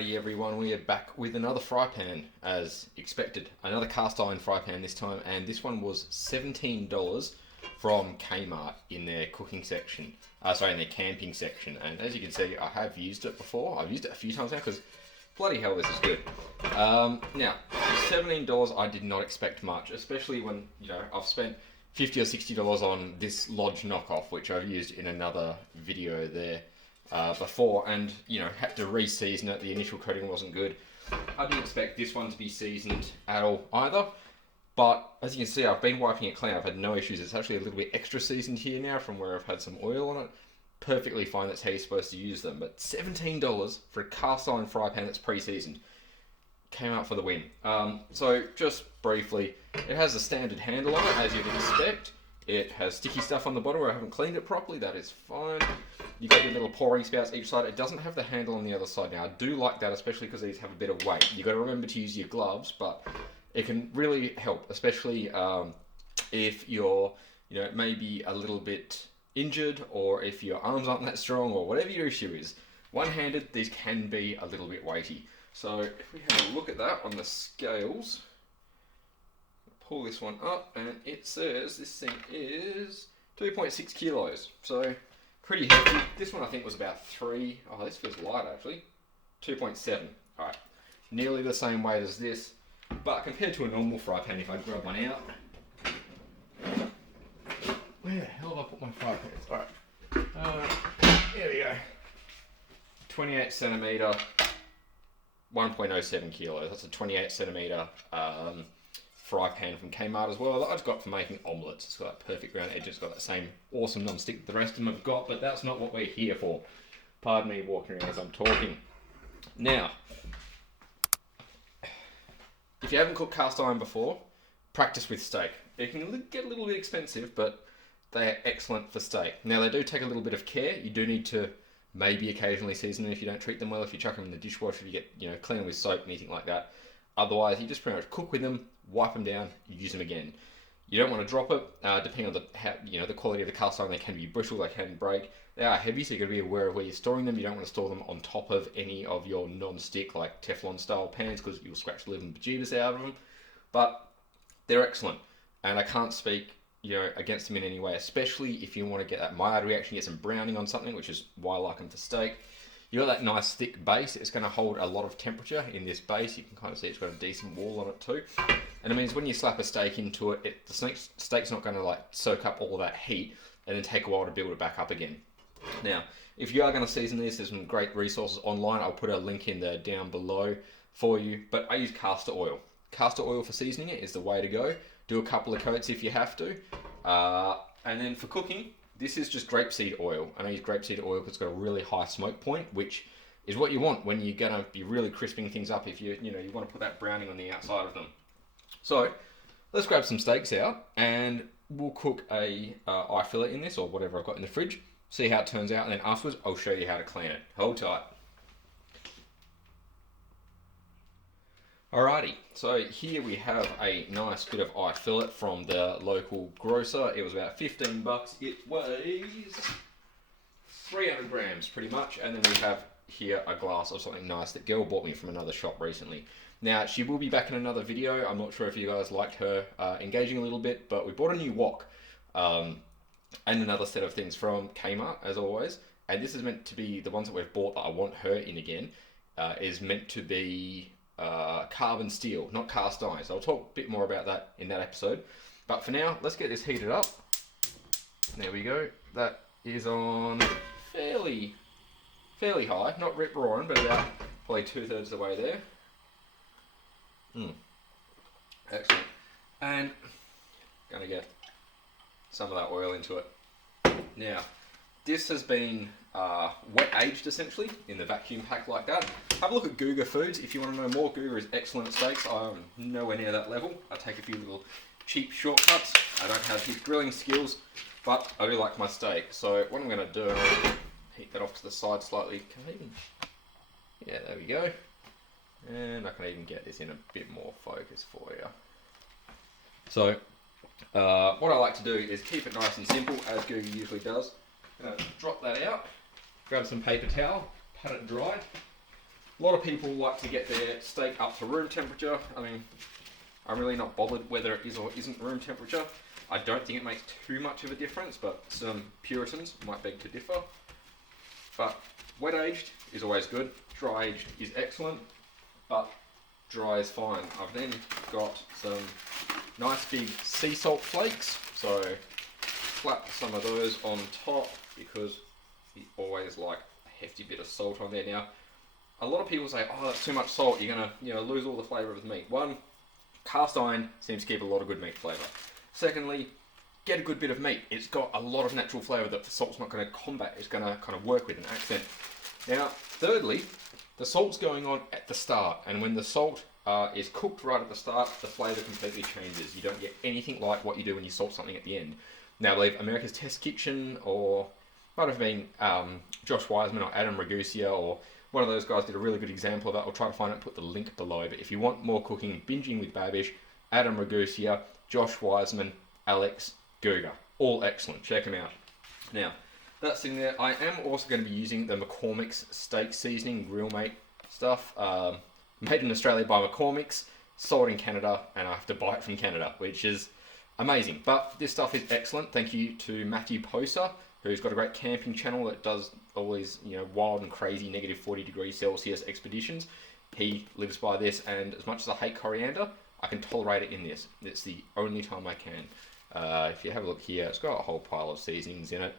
Howdy everyone, we are back with another fry pan as expected. Another cast iron fry pan this time, and this one was $17 from Kmart in their cooking section. In their camping section. And as you can see, I have used it before. I've used it a few times now because bloody hell, this is good. Now, $17 I did not expect much, especially when, I've spent $50 or $60 on this Lodge knockoff, which I've used in another video there. Before, and had to re-season it. The initial coating wasn't good. I didn't expect this one to be seasoned at all either, but as you can see, I've been wiping it clean. I've had no issues. It's actually a little bit extra seasoned here now from where I've had some oil on it. Perfectly fine, that's how you're supposed to use them, but $17 for a cast iron fry pan that's pre-seasoned came out for the win. So just briefly, it has a standard handle on it as you'd expect. It has sticky stuff on the bottom where I haven't cleaned it properly. That is fine. You got your little pouring spouts each side. It doesn't have the handle on the other side. Now I do like that, especially because these have a bit of weight. You got to remember to use your gloves, but it can really help, especially if you're, maybe a little bit injured, or if your arms aren't that strong, or whatever your issue is. One-handed, these can be a little bit weighty. So if we have a look at that on the scales. Pull this one up, and it says this thing is 2.6 kilos, so pretty heavy. This one I think was about 3. Oh, this feels light actually. 2.7. Alright, nearly the same weight as this, but compared to a normal fry pan, if I grab one out, where the hell have I put my fry pans? Alright, here we go. 28 centimeter, 1.07 kilos. That's a 28 centimeter. Fry pan from Kmart as well, that I've got for making omelettes. It's got that perfect round edge, it's got that same awesome non-stick the rest of them have got, but that's not what we're here for. Pardon me walking around as I'm talking. Now, if you haven't cooked cast iron before, practice with steak. It can get a little bit expensive, but they are excellent for steak. Now, they do take a little bit of care. You do need to maybe occasionally season them if you don't treat them well, if you chuck them in the dishwasher, if you get, clean them with soap, anything like that. Otherwise, you just pretty much cook with them, wipe them down, use them again. You don't want to drop it, depending on the quality of the cast iron. They can be brittle, they can break. They are heavy, so you've got to be aware of where you're storing them. You don't want to store them on top of any of your non-stick, like Teflon style pans, because you'll scratch the living bejeebus out of them. But they're excellent, and I can't speak against them in any way, especially if you want to get that Maillard reaction, get some browning on something, which is why I like them for steak. You got that nice thick base. It's going to hold a lot of temperature in this base. You can kind of see it's got a decent wall on it too. And it means when you slap a steak into it, the steak's not going to soak up all of that heat and then take a while to build it back up again. Now, if you are going to season this, there's some great resources online. I'll put a link in there down below for you. But I use castor oil. Castor oil for seasoning it is the way to go. Do a couple of coats if you have to. And then for cooking, this is just grapeseed oil, and I use grapeseed oil because it's got a really high smoke point, which is what you want when you're going to be really crisping things up if you want to put that browning on the outside of them. So let's grab some steaks out, and we'll cook a eye fillet in this, or whatever I've got in the fridge, see how it turns out, and then afterwards I'll show you how to clean it. Hold tight. Alrighty, so here we have a nice bit of eye fillet from the local grocer. It was about 15 bucks. It weighs 300 grams pretty much. And then we have here a glass of something nice that girl bought me from another shop recently. Now, she will be back in another video. I'm not sure if you guys liked her engaging a little bit, but we bought a new wok and another set of things from Kmart, as always. And this is meant to be, the ones that we've bought that I want her in again, is meant to be carbon steel, not cast iron. So I'll talk a bit more about that in that episode. But for now, let's get this heated up. There we go. That is on fairly high, not rip roaring, but about probably 2/3 of the way there. Excellent. And gonna get some of that oil into it. Now, this has been wet aged essentially in the vacuum pack like that. Have a look at Guga Foods if you want to know more. Guga is excellent at steaks. I'm nowhere near that level. I take a few little cheap shortcuts. I don't have his grilling skills, but I do like my steak. So what I'm going to do, I'll heat that off to the side slightly. Can I even... Yeah, there we go. And I can even get this in a bit more focus for you. So what I like to do is keep it nice and simple, as Guga usually does. Drop that out, grab some paper towel, pat it dry, A lot of people like to get their steak up to room temperature. I mean, I'm really not bothered whether it is or isn't room temperature. I don't think it makes too much of a difference, but some Puritans might beg to differ. But wet aged is always good. Dry aged is excellent, but dry is fine. I've then got some nice big sea salt flakes, so slap some of those on top because you always like a hefty bit of salt on there. Now, a lot of people say, "Oh, that's too much salt. You're gonna, lose all the flavour of the meat." One, cast iron seems to keep a lot of good meat flavour. Secondly, get a good bit of meat. It's got a lot of natural flavour that the salt's not going to combat. It's going to kind of work with an accent. Now, thirdly, the salt's going on at the start, and when the salt is cooked right at the start, the flavour completely changes. You don't get anything like what you do when you salt something at the end. Now, I believe America's Test Kitchen, or might have been Josh Weissman or Adam Ragusea, or one of those guys did a really good example of that. I'll try to find it and put the link below. But if you want more cooking, binging with Babish, Adam Ragusea, Josh Weissman, Alex, Guga. All excellent. Check them out. Now, that's in there. I am also going to be using the McCormick's steak seasoning, grill mate stuff. Made in Australia by McCormick's, sold in Canada, and I have to buy it from Canada, which is amazing. But this stuff is excellent. Thank you to Mathew Posa, who's got a great camping channel that does all these, wild and crazy negative 40 degrees Celsius expeditions. He lives by this, and as much as I hate coriander, I can tolerate it in this. It's the only time I can. If you have a look here, it's got a whole pile of seasonings in it.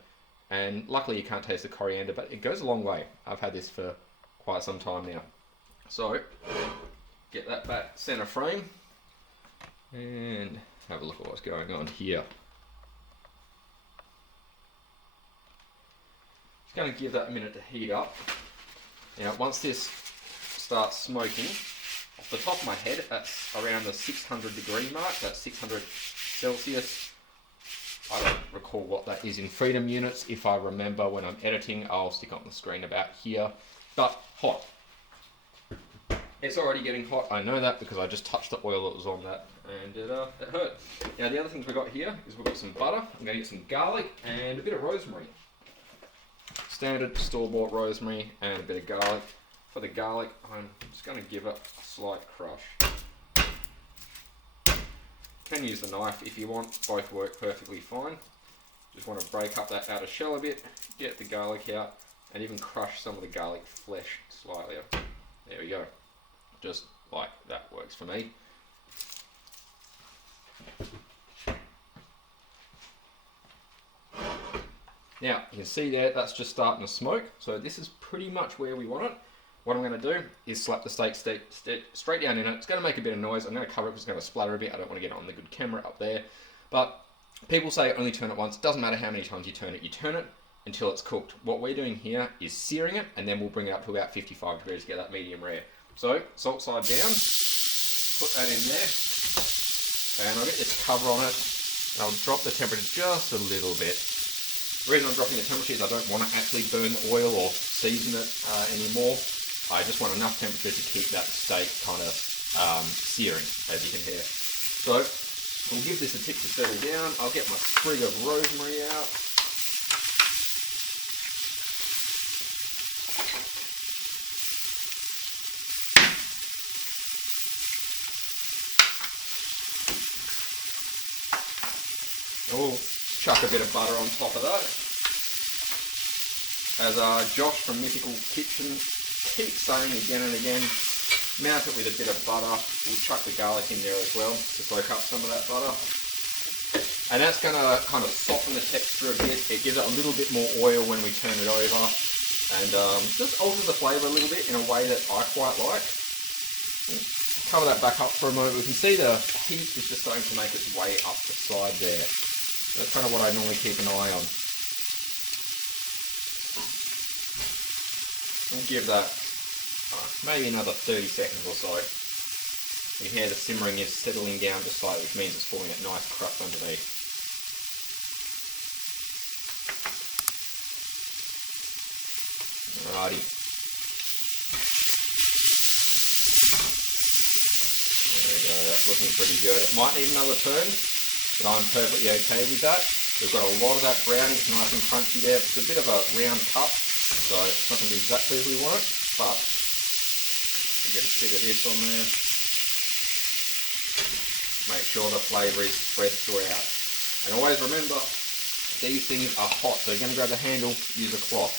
And luckily you can't taste the coriander, but it goes a long way. I've had this for quite some time now. So, get that back center frame. And have a look at what's going on here. Just going to give that a minute to heat up. Now, once this starts smoking, off the top of my head, that's around the 600 degree mark. That's 600 Celsius. I don't recall what that is in freedom units. If I remember when I'm editing, I'll stick on the screen about here. But hot. It's already getting hot. I know that because I just touched the oil that was on that, and it hurt. Now the other things we've got here is we've got some butter. I'm going to get some garlic and a bit of rosemary. Standard store-bought rosemary and a bit of garlic. For the garlic, I'm just going to give it a slight crush. You can use the knife if you want. Both work perfectly fine. Just want to break up that outer shell a bit, get the garlic out, and even crush some of the garlic flesh slightly. There we go. Just like that works for me. Now, you can see there, that's just starting to smoke. So this is pretty much where we want it. What I'm going to do is slap the steak straight down in it. It's going to make a bit of noise. I'm going to cover it because it's going to splatter a bit. I don't want to get it on the good camera up there. But people say only turn it once. Doesn't matter how many times you turn it. You turn it until it's cooked. What we're doing here is searing it, and then we'll bring it up to about 55 degrees to get that medium rare. So, salt side down, put that in there, and I'll get this cover on it, and I'll drop the temperature just a little bit. The reason I'm dropping the temperature is I don't want to actually burn the oil or season it anymore. I just want enough temperature to keep that steak kind of searing, as you can hear. So, we'll give this a tick to settle down. I'll get my sprig of rosemary out. We'll chuck a bit of butter on top of that. As Josh from Mythical Kitchen keeps saying again and again, mount it with a bit of butter. We'll chuck the garlic in there as well to soak up some of that butter. And that's going to kind of soften the texture a bit. It gives it a little bit more oil when we turn it over. And just alters the flavour a little bit in a way that I quite like. Cover that back up for a moment. We can see the heat is just starting to make its way up the side there. That's kind of what I normally keep an eye on. We'll give that maybe another 30 seconds or so. You hear the simmering is settling down just slightly, which means it's forming that nice crust underneath. Alrighty. There we go, that's looking pretty good. It might need another turn, but I'm perfectly okay with that. We've got a lot of that browning, it's nice and crunchy there. It's a bit of a round cut, so it's not going to be exactly as we want it, but Get a bit of this on there. Make sure the flavour is spread throughout. And always remember, these things are hot, so you're going to grab the handle, use a cloth.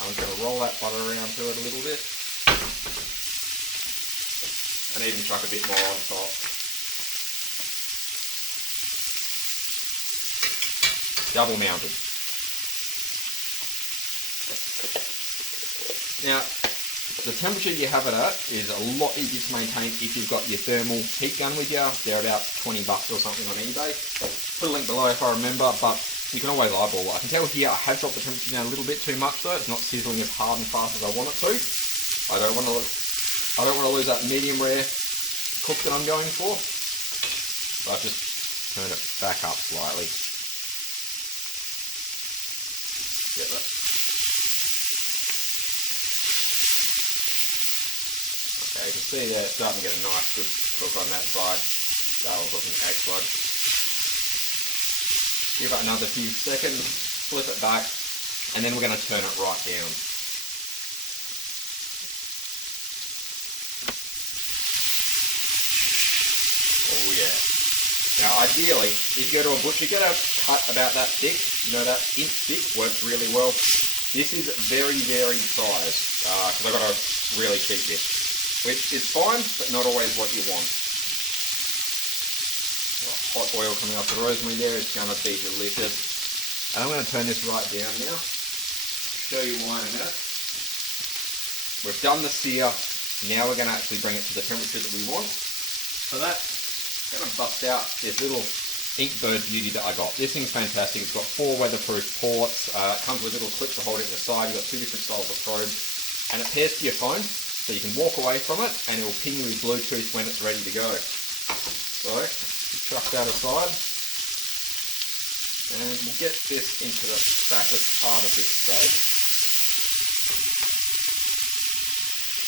I'm just going to roll that butter around through it a little bit. And even chuck a bit more on top. Double mounted. Now, the temperature you have it at is a lot easier to maintain if you've got your thermal heat gun with you. They're about $20 or something on eBay. Put a link below if I remember, but you can always eyeball it. I can tell here I have dropped the temperature down a little bit too much though. It's not sizzling as hard and fast as I want it to. I don't want to lose that medium rare cook that I'm going for. So I've just turned it back up slightly. Get that. Okay, you can see there it's starting to get a nice good cook on that side. That was looking excellent. Give it another few seconds, flip it back, and then we're going to turn it right down. Oh yeah. Now ideally, if you go to a butcher, you got to cut about that thick. You know, that inch thick works really well. This is very varied size, because I've got a really cheap bit, which is fine, but not always what you want. Hot oil coming off the rosemary there, it's going to be delicious. And I'm going to turn this right down now. Show you why in a minute. We've done the sear, now we're going to actually bring it to the temperature that we want. For that, I'm going to bust out this little Inkbird beauty that I got. This thing's fantastic, it's got 4 weatherproof ports, it comes with little clips to hold it in the side, you've got 2 different styles of probe, and it pairs to your phone, so you can walk away from it, and it will ping you with Bluetooth when it's ready to go. So, chuck that aside, and we'll get this into the fattest part of this steak.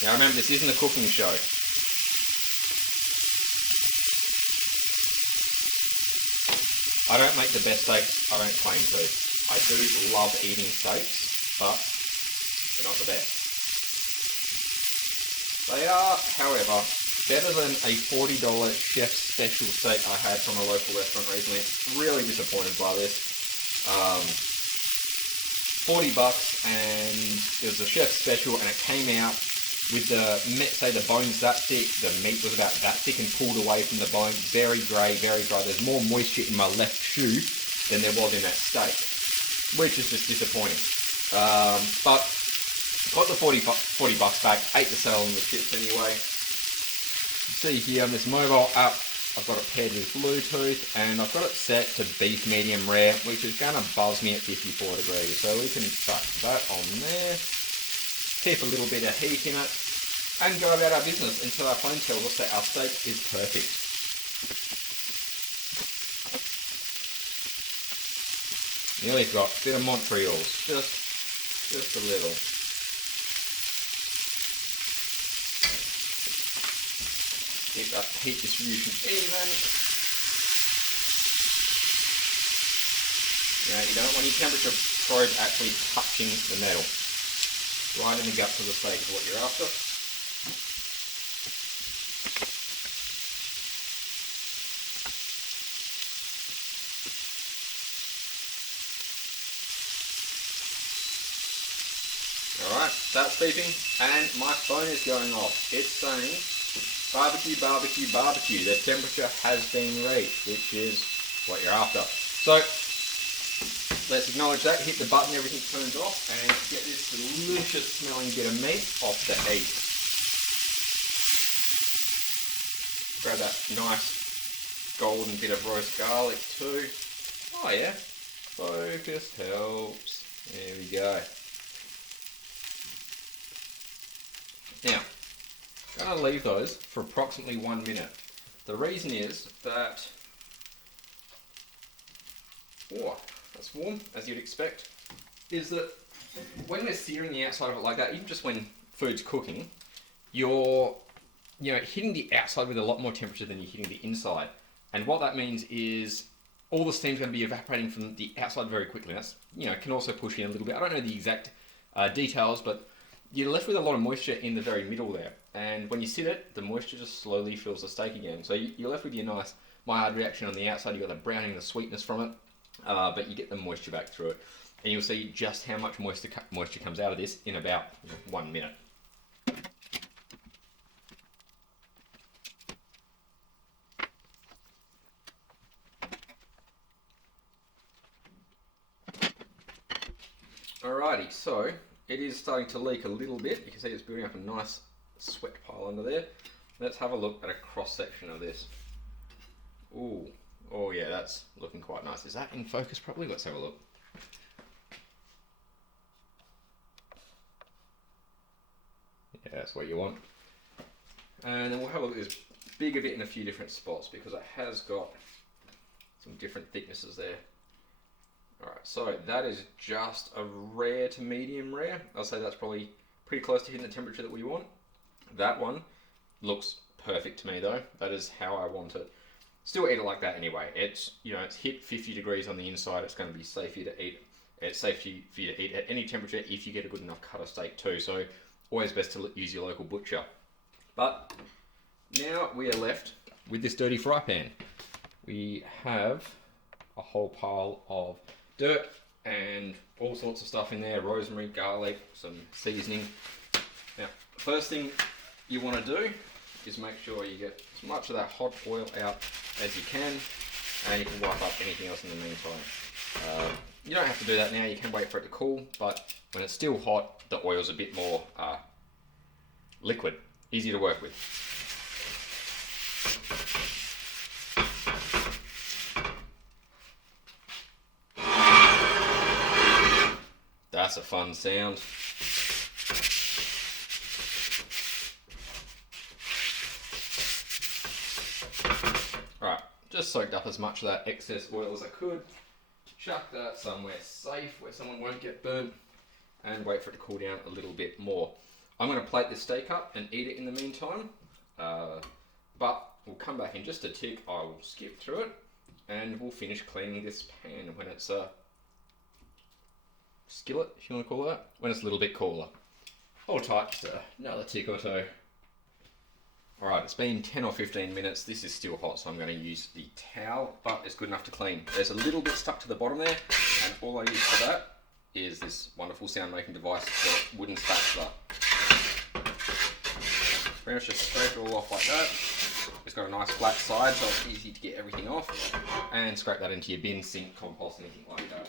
Now remember, this isn't a cooking show. I don't make the best steaks, I don't claim to. I do love eating steaks, but they're not the best. They are, however, better than a $40 chef special steak I had from a local restaurant recently. Really disappointed by this. $40 and it was a chef special and it came out with the, say the bones that thick, the meat was about that thick and pulled away from the bone. Very grey, very dry. There's more moisture in my left shoe than there was in that steak, which is just disappointing. But got the $40 back, ate the salad and the chips anyway. You see here on this mobile app, I've got it paired with Bluetooth and I've got it set to beef medium rare, which is going to buzz me at 54 degrees. So we can chuck that on there, keep a little bit of heat in it, and go about our business until our phone tells us that our steak is perfect. Nearly got a bit of Montreal's, just a little. Keep that heat distribution even. Now you don't want your temperature probe actually touching the metal. Right in the guts of the steak is what you're after. Alright, that's beeping and my phone is going off. It's saying barbecue, barbecue, barbecue. The temperature has been reached, which is what you're after. So let's acknowledge that, hit the button, everything turns off, and get this delicious smelling bit of meat off the heat. Grab that nice golden bit of roast garlic too. Oh yeah, focus helps. There we go. Now, I'm going to leave those for approximately 1 minute. The reason is that, oh, that's warm, as you'd expect, is that when we're searing the outside of it like that, even just when food's cooking, you're hitting the outside with a lot more temperature than you're hitting the inside. And what that means is all the steam's going to be evaporating from the outside very quickly. That's, can also push in a little bit. I don't know the exact details, but you're left with a lot of moisture in the very middle there. and when you sit it, the moisture just slowly fills the steak again. So you're left with your nice Maillard reaction on the outside. You've got the browning and the sweetness from it, but you get the moisture back through it. And you'll see just how much moisture comes out of this in about 1 minute. Alrighty, so it is starting to leak a little bit. You can see it's building up a nice sweat pile under there. Let's have a look at a cross section of this. Ooh, oh yeah, that's looking quite nice. Is that in focus properly? Let's have a look. Yeah, that's what you want. And then we'll have a look at this bigger bit in a few different spots because it has got some different thicknesses there. Alright, so that is just a rare to medium rare. I'll say that's probably pretty close to hitting the temperature that we want. That one looks perfect to me though. That is how I want it. Still eat it like that anyway. It's, it's hit 50 degrees on the inside. It's going to be safe for you to eat. It's safe for you to eat at any temperature if you get a good enough cut of steak too. So always best to use your local butcher. But now we are left with this dirty fry pan. We have a whole pile of dirt and all sorts of stuff in there, rosemary, garlic, some seasoning. Now, first thing you want to do is make sure you get as much of that hot oil out as you can, and you can wipe up anything else in the meantime. You don't have to do that now, you can wait for it to cool, but when it's still hot, the oil's a bit more liquid, easy to work with. That's a fun sound. Alright, just soaked up as much of that excess oil as I could. Chuck that somewhere safe where someone won't get burnt and wait for it to cool down a little bit more. I'm going to plate this steak up and eat it in the meantime, but we'll come back in just a tick. I will skip through it and we'll finish cleaning this pan when it's skillet, if you want to call that, when it's a little bit cooler. Hold tight, just another tick or two. Alright, it's been 10 or 15 minutes. This is still hot, so I'm going to use the towel, but it's good enough to clean. There's a little bit stuck to the bottom there, and all I use for that is this wonderful sound making device, the wooden spatula. Pretty much just scrape it all off like that. It's got a nice flat side, so it's easy to get everything off, and scrape that into your bin, sink, compost, anything like that.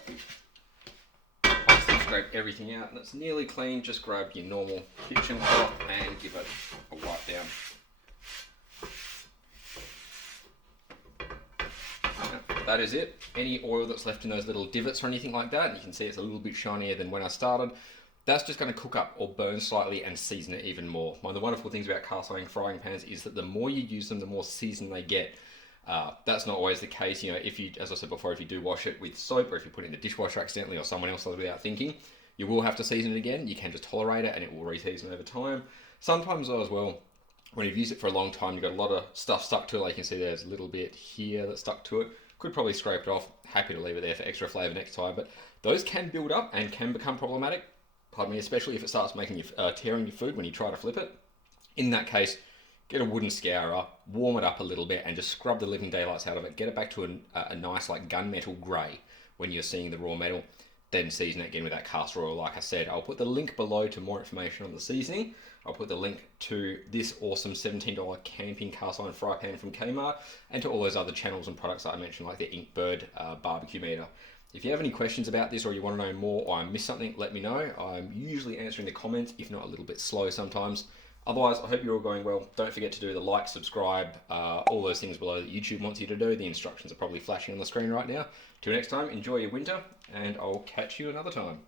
Once you've scraped everything out and it's nearly clean, just grab your normal kitchen cloth and give it a wipe down. That is it. Any oil that's left in those little divots or anything like that, and you can see it's a little bit shinier than when I started, that's just going to cook up or burn slightly and season it even more. One of the wonderful things about cast iron frying pans is that the more you use them, the more seasoned they get. That's not always the case. If you, as I said before, if you do wash it with soap or if you put it in the dishwasher accidentally or someone else does it without thinking, you will have to season it again. You can just tolerate it and it will re-season over time. Sometimes though as well, when you've used it for a long time, you've got a lot of stuff stuck to it. Like you can see there's a little bit here that's stuck to it. Could probably scrape it off. Happy to leave it there for extra flavour next time. But those can build up and can become problematic. Pardon me, especially if it starts making you tearing your food when you try to flip it. In that case, get a wooden scourer, warm it up a little bit, and just scrub the living daylights out of it. Get it back to a nice like gunmetal grey when you're seeing the raw metal. Then season it again with that castor oil. Like I said, I'll put the link below to more information on the seasoning. I'll put the link to this awesome $17 camping cast iron fry pan from Kmart and to all those other channels and products that I mentioned, like the Inkbird barbecue meter. If you have any questions about this or you want to know more or I missed something, let me know. I'm usually answering the comments, if not a little bit slow sometimes. Otherwise, I hope you're all going well. Don't forget to do the like, subscribe, all those things below that YouTube wants you to do. The instructions are probably flashing on the screen right now. Till next time, enjoy your winter, and I'll catch you another time.